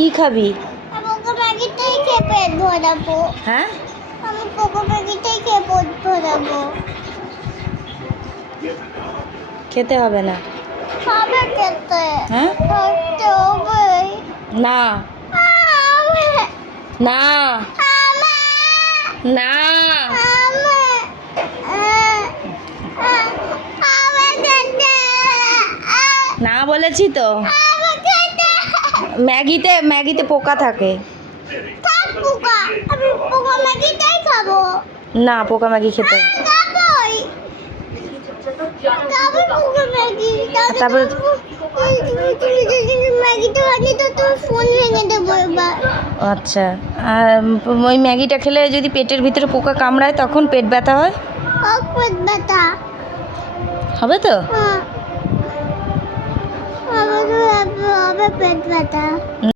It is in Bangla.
কি খাবি? পোকা ম্যাগিটাই খেয়ে পেট ভরাবো। হ্যাঁ, আমি পোকা ম্যাগিটাই খেয়ে পেট ভরাবো। খেতে হবে না। খাবে খেতে। হ্যাঁ, খাইতে হবে। না আমি না আমি না। আমি আমি খেতে। না বলেছি তো। আমি খেতে। ম্যাগিতে পোকা থাকে। থাক পোকা। আমি পোকা ম্যাগিটাই খাবো। না, পোকা ম্যাগি খেতে হবে। খাবোই। খাবো পোকা ম্যাগি। তারপরে তুমি যদি ম্যাগিটা আনি তো তোর ফোন ভেঙে দেবো এবার। আচ্ছা, আর ওই ম্যাগিটা খেলে যদি পেটের ভিতরে পোকা কামড়ায় তখন পেট ব্যথা হয়? পেট ব্যথা হবে তো? হ্যাঁ, আমার পেট ব্যথা।